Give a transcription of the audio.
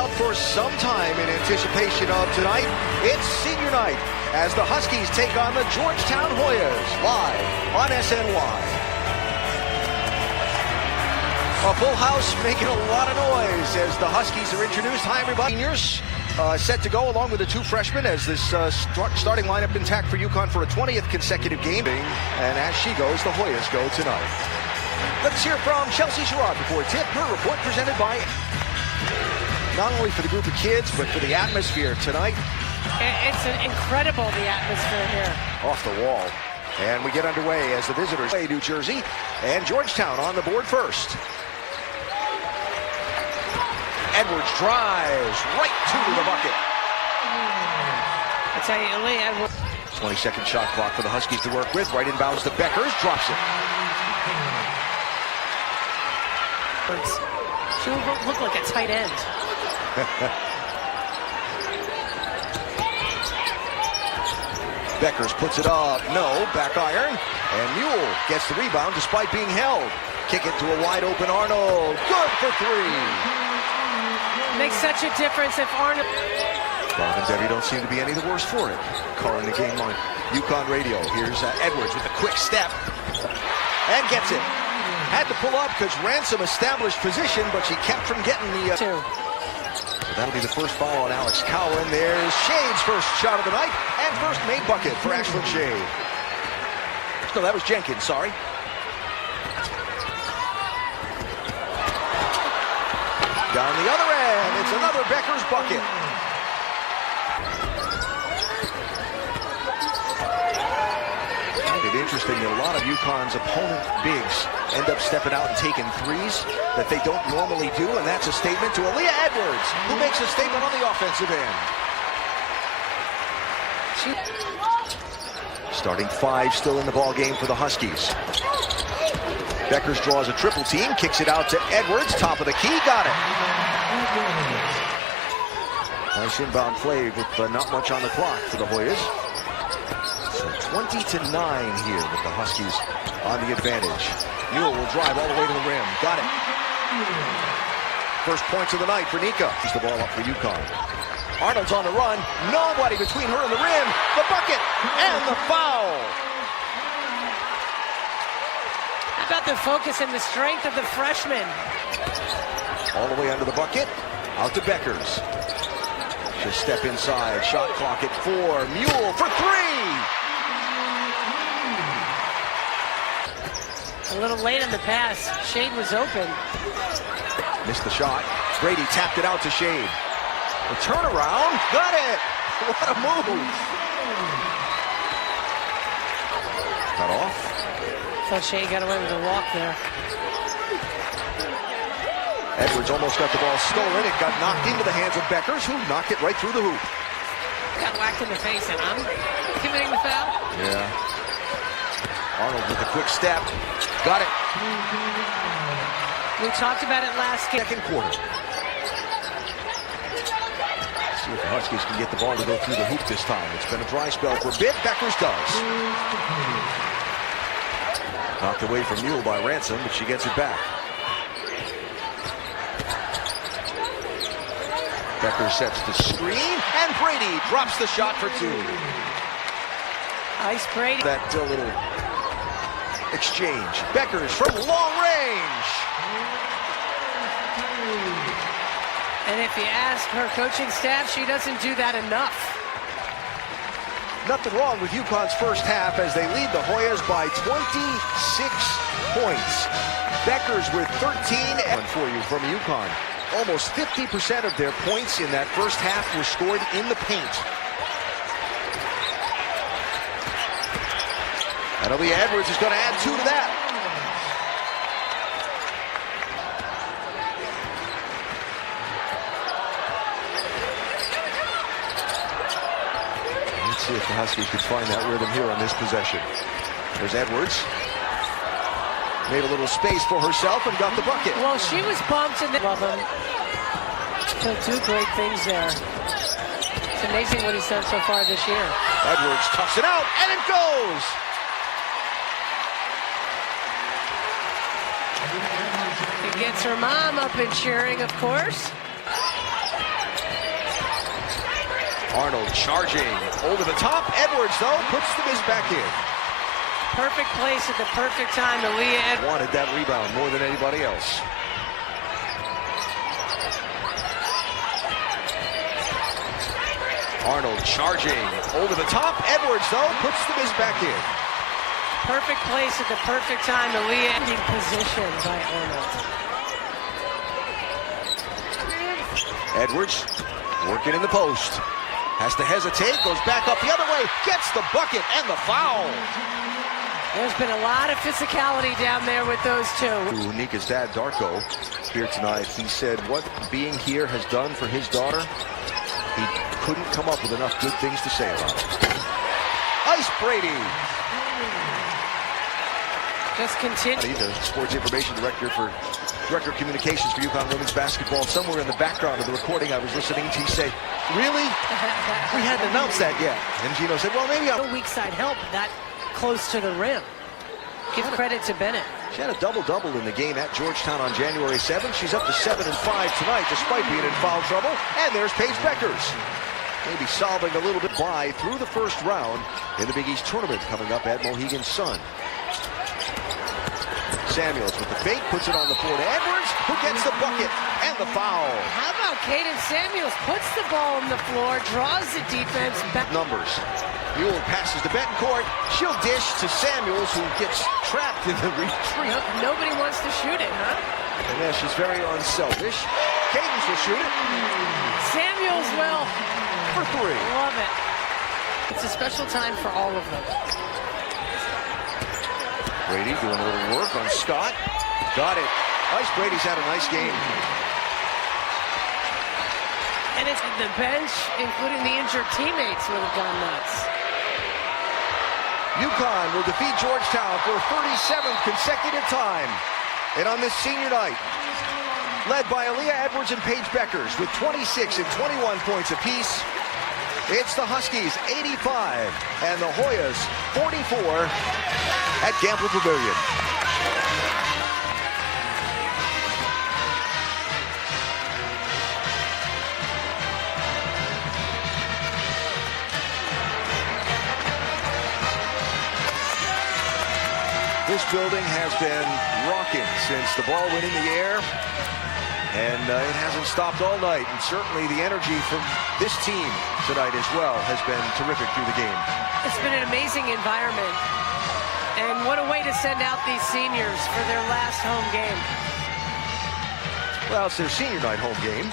out for some time in anticipation of tonight. It's senior night as the Huskies take on the Georgetown Hoyas live on SNY. A full house making a lot of noise as the Huskies are introduced. Hi, everybody. Seniors set to go along with the two freshmen as this starting lineup intact for UConn for a 20th consecutive game. And as she goes, the Hoyas go tonight. Let's hear from Chelsea Sherrod before tip. Her report presented by not only for the group of kids, but for the atmosphere tonight. It's incredible, the atmosphere here. Off the wall. And we get underway as the visitors play New Jersey and Georgetown on the board first. Edwards drives right to the bucket. I tell you, Lee Edwards. 20-second shot clock for the Huskies to work with. Right inbounds to Beckers, drops it. She looked like a tight end. Beckers puts it up. No, back iron. And Mule gets the rebound despite being held. Kick it to a wide open Arnold. Good for three. Makes such a difference if Arnold. Bob and Debbie don't seem to be any the worse for it. Calling the game on UConn radio. Here's Edwards with a quick step. And gets it. Had to pull up because Ransom established position, but she kept from getting the... So that'll be the first foul on Alex Cowan. There's Shade's first shot of the night and first made bucket for Ashlyn Shade. No, that was Jenkins, sorry. Down the other end, it's another Beckers bucket. It's interesting that a lot of UConn's opponent bigs end up stepping out and taking threes that they don't normally do, and that's a statement to Aaliyah Edwards, who makes a statement on the offensive end. Starting five still in the ball game for the Huskies. Beckers draws a triple team, kicks it out to Edwards, top of the key, got it. Nice inbound play with not much on the clock for the Hoyas. So 20-9 here with the Huskies on the advantage. Mule will drive all the way to the rim. Got it. First points of the night for Nika. He's the ball up for UConn. Arnold's on the run. Nobody between her and the rim. The bucket and the foul. How about the focus and the strength of the freshman? All the way under the bucket. Out to Beckers. She'll step inside. Shot clock at 4. Mule for three. A little late in the pass. Shade was open. Missed the shot. Brady tapped it out to Shade. The turnaround. Got it. What a move. Cut off. Thought Shade got away with a walk there. Edwards almost got the ball stolen. It got knocked into the hands of Beckers, who knocked it right through the hoop. Got whacked in the face, and I'm committing the foul. Yeah. Arnold with a quick step. Got it. We talked about it last game. Second quarter. See if the Huskies can get the ball to go through the hoop this time. It's been a dry spell for a bit. Beckers does. Knocked away from Mule by Ransom, but she gets it back. Beckers sets the screen, and Brady drops the shot for two. Ice Brady. That little exchange. Beckers from long range. And if you ask her coaching staff, she doesn't do that enough. Nothing wrong with UConn's first half as they lead the Hoyas by 26 points. Beckers with 13 for you from UConn. Almost 50% of their points in that first half were scored in the paint. And Aaliyah Edwards is going to add 2 to that. Let's see if the Huskies could find that rhythm here on this possession. There's Edwards. Made a little space for herself and got the bucket. Well, she was bumped and love him. He'll do great things there. It's amazing what he's done so far this year. Edwards toughs it out, and it goes. It gets her mom up and cheering, of course. Arnold charging over the top. Edwards, though, puts the miss back in. Perfect place at the perfect time. Aaliyah Wanted that rebound more than anybody else. Arnold charging over the top. Edwards, though, puts the miss back in. Perfect place at the perfect time. Aaliyah ending position by Arnold. Edwards working in the post. Has to hesitate, goes back up the other way, gets the bucket and the foul. There's been a lot of physicality down there with those two. Nika's dad, Darko, here tonight. He said what being here has done for his daughter, he couldn't come up with enough good things to say about it. Ice Brady. Just continue. The sports information director of communications for UConn women's basketball. Somewhere in the background of the recording I was listening to, he said, really? We hadn't announced that yet. And Gino said, well, maybe No weak side help that close to the rim. Give credit to Bennett. She had a double-double in the game at Georgetown on January 7th. She's up to 7 and 5 tonight, despite being in foul trouble. And there's Paige Beckers. Maybe solving a little bit by through the first round in the Big East tournament coming up at Mohegan Sun. Samuels with the fake, puts it on the floor to Edwards, who gets the bucket and the foul. How about Caden Samuels puts the ball on the floor, draws the defense back. Numbers. Mule passes to Betancourt. She'll dish to Samuels, who gets trapped in the retreat. Nobody wants to shoot it, huh? And yeah, she's very unselfish. Cadence will shoot it. Samuels will. For three. Love it. It's a special time for all of them. Brady doing a little work on Scott. Got it. Ice Brady's had a nice game. And it's the bench, including the injured teammates, would have gone nuts. UConn will defeat Georgetown for a 37th consecutive time. And on this senior night, led by Aaliyah Edwards and Paige Beckers with 26 and 21 points apiece, it's the Huskies 85 and the Hoyas 44 at Gamble Pavilion. This building has been rocking since the ball went in the air, and it hasn't stopped all night. And certainly the energy from this team tonight as well has been terrific through the game. It's been an amazing environment. And what a way to send out these seniors for their last home game. Well, it's their senior night home game.